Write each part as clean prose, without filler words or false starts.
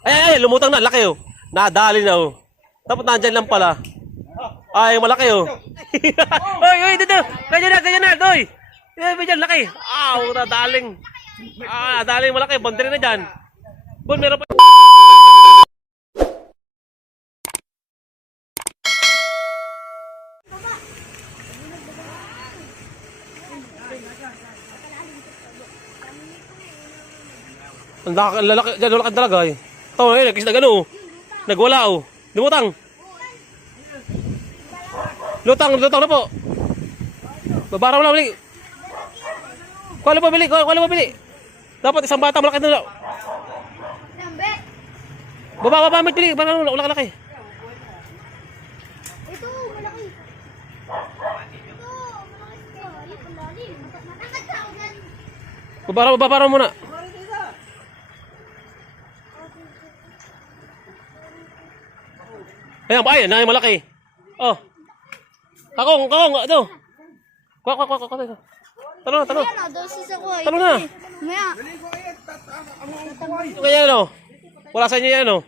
Ay, lumutang na. Laki oh. Nadali na oh. Tapos nandyan lang pala. Ay, malaki oh. Oy, dito. Ganyan na. Doy. Ganyan, laki. Nadaling. Nadaling malaki. Bondre na dyan. Bon, meron pa. Ang lalaki, dyan, lalaki talaga eh. Ito, nagkis na gano'n oh. Nagwala oh. Lumutang. Lutang na po. Babara mo na, bili. Kuha mo bili. Dapat isang bata malaki na. Baba, bili. Baka laki. Ito, malaki. Babara mo na. Ayan, na malaki. Oh. Kakong, ito. Kuha. Talo. Talo na. Maya. Ito kaya ano? Wala sa inyo yan ano?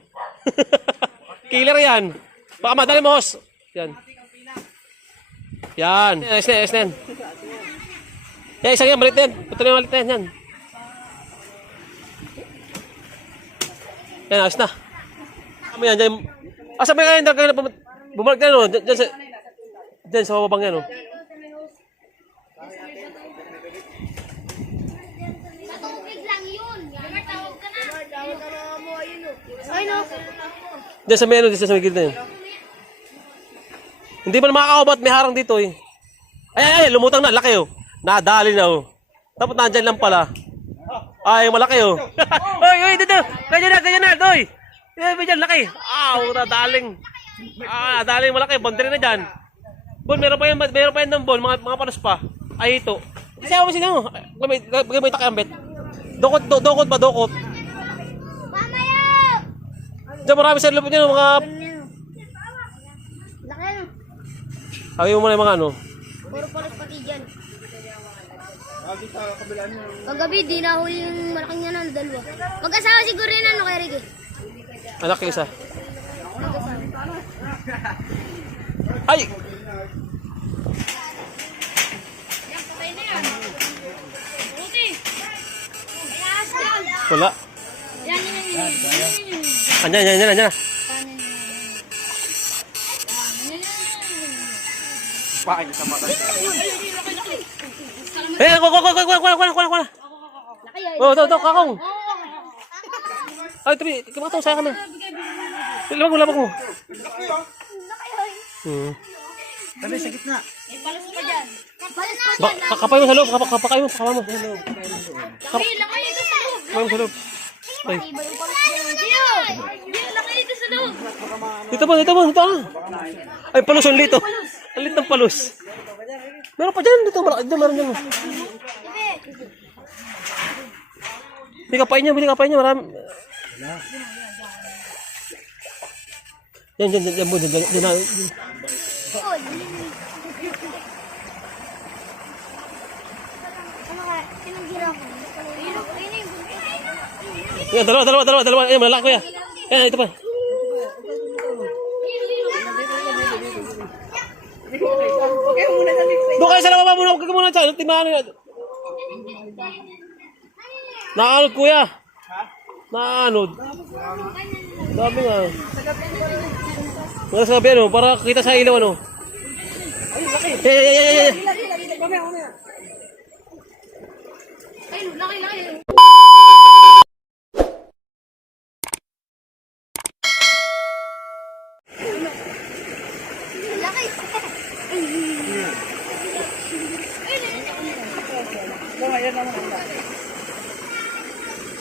Killer yan. Baka madali mo, host. Yan. Ayos na yan. Yan, isang yan, malit yan. Ito na yung malit yan. Yan, ayos na. Kami yan, dyan. Sabay kayo na bumalik na, no? Dyan sa babang yan, no? Tubig lang yun. Tawag ka na. Ay, no. Dyan sa may gilid na yun. Hindi pa na makakaobat, may harang dito eh. Ay, lumutang na, laki oh. Nadali na oh. Tapos nandyan lang pala. Ay, malaki oh. Oy, dito. Ganyan na, doy. Ganyan, laki. Nadaling. Nadaling malaki, bondre na dyan. Bon, meron pa yan ng bon, mga palos pa. Ay, ito. Kasi ako mo. Gamay takambet. Dokot ba? Mamaya! Diyan marami sa lupot nyo, mga... Laki ano? Sabi mo muna yung mga ano. Puro palos pati dyan. Kagabi, di nahuli yung malaking yan, dalawa. Mag-asawa siguro yun, ano, kay Ricky? Anak yung isa. Mag-asawa. Ay! Wala. Andyan na. Bakit sa mata? Kuha. Oh, kakong. Ay, tabi, kumakataw sa akin na. Labag mo. Tabi sa gitna. Kapay mo sa loob, kapakay mo sa loob. Kapay mo sa loob. Ay. Dito mo. Ay, palus yung lito. Ang lit ng palus. Meron pa dyan, dito meron dyan. Bili kapay niya, marami. Yan. Yan, dalawa. Yan, malalaki ko yan. Yan, ito pa. Doon kayo sa lababa muna, huwag ka muna dyan. Timahan na. Naanod, kuya. Naanod. Dami nga. Mga sabi ano, para kita sa ilaw ano. Ay, laki. Ay, laki.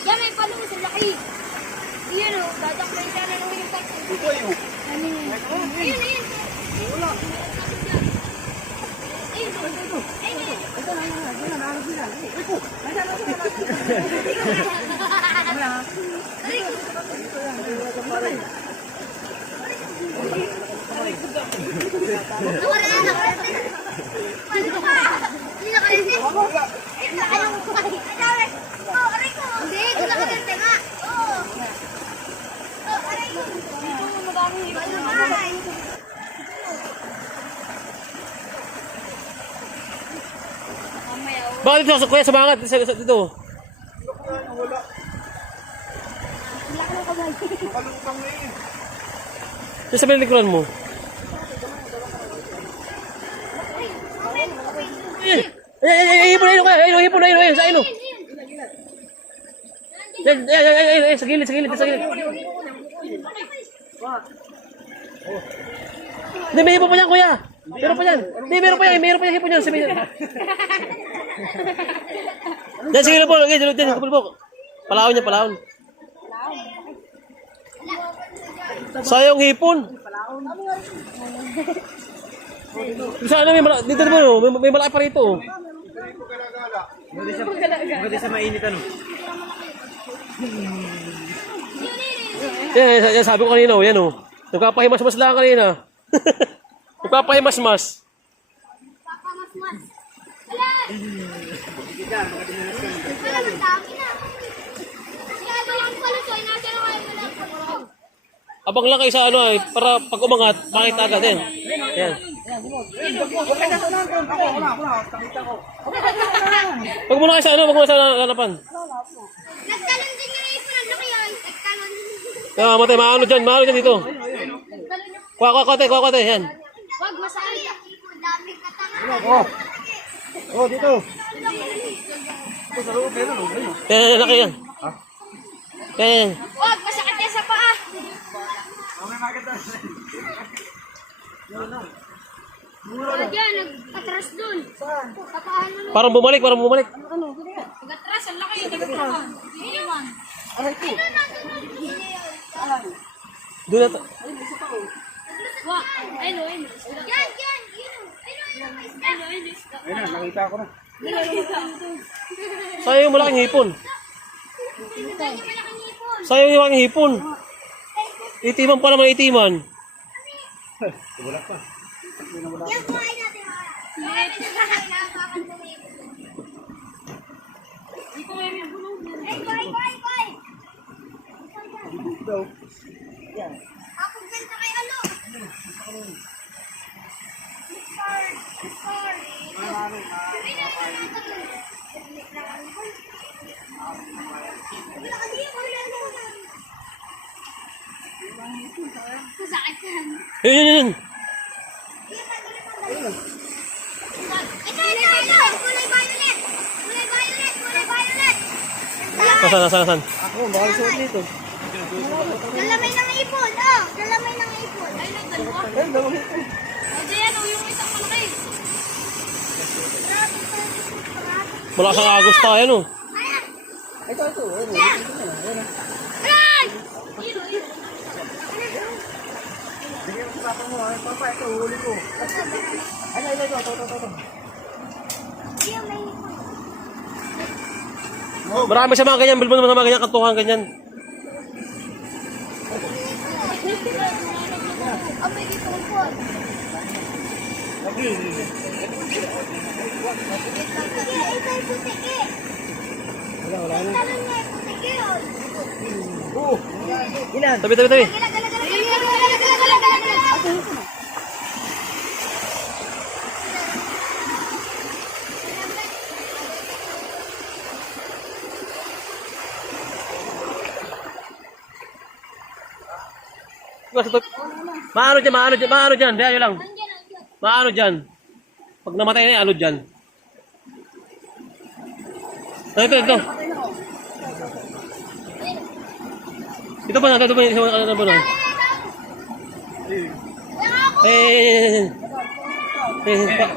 Yan, may palus, laki. Yan o, dadakbay ka na nung yung tayo. Ito yun. Ayun. Wala. Baka dito, kuya, sumangat dito. Makalutang na yun. Dito sa likuran mo. Hipon, sa ilo. Yan, sa gilid. Hindi, may hipon pa yan, kuya. Meron pa yan. Hindi, meron pa yan hipon yan. Sabihin yan. Yan, sige po. Yan, kapulbok. Palaon. Sayang hipon. Saan na dito mo, may malaki pa rito. Maganda sa mainit ano. Yan, sabi ko kanina, yan o. Nagpapahimas-mas lang kanina. Nagpapahimas-mas. Papamas-mas. Wala! Wala, magdami na. Kaya lang pala to, inasya lang kayo wala. Abang lang kayo sa ano ay, para pag umangat, makita agad yan. Yan. Pag muna kayo sa ano, pag muna sa hanapan. Nagtalon din yung ipon, ang laki yun. Nagtalon. Ah, matay, maano dyan dito. Kuha, yan. Wag masakit. Dami katanga. Oh, dito. Ito sa loob, meron. Yan, laki yan. Yan. Wag masakit yan sa paa. Diyan, nag-atras dun. Kapaan mo. Parang bumalik. Nag-atras, ang laki. Nag-atras. Iniwan. Doon na to. Wag. Ayun. Yan. Ayun na, nakita ko na. Sayang yung malaking hipon. Sayang yung malaking hipon. Itiman pa naman, itiman. Yan, kuhain natin. Kuhain. Dito. Ako ganda kay ano? Sakit yan. Yun. Ito. Kulay violet. Nasaan? Ako, baka suot dito. Dalamay ng ipon. Dalamay ng ipon. Ay, nagdalawa. Ayun, dalawa ito. Ayan, yung isang malaki. Wala kang agos tayo, no? Ayan. Ito. Ayun. Ayan! Bigyan mo sa papa mo. Ay, papa, ito, huli ko. Ay, ito. Ayan, may ipon. Marami sa mga ganyan, bilbon sa mga ganyan, kantuhan ganyan. Ang may ipon po. Ito yung putiki. Wala na. Talon niya yung putiki. Oo. Ilan? Tabi. Gala. Maano dyan, diyan lang. Maano dyan. Pag namatay na yan, ano dyan. Ito. Ito ba na?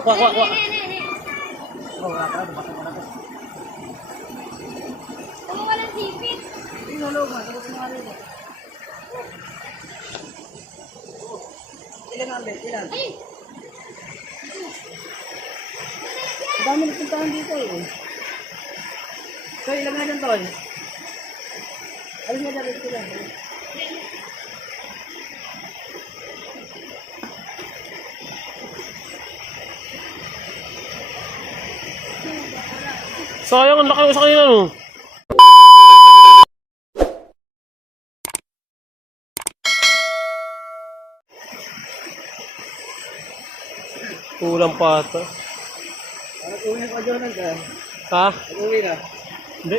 Kuha. Oh, wala ka na. Bata mo na to. Walang sipit. Ilan? Ay! Ang dami nagpuntahan dito eh. So, ilan na dyan, Tol? Alis na dyan, sila. Sayang, ang laki ko sa kanina, no? Kulang pata. Ano kunin ko dyan, Ha? Uwi na. Hindi.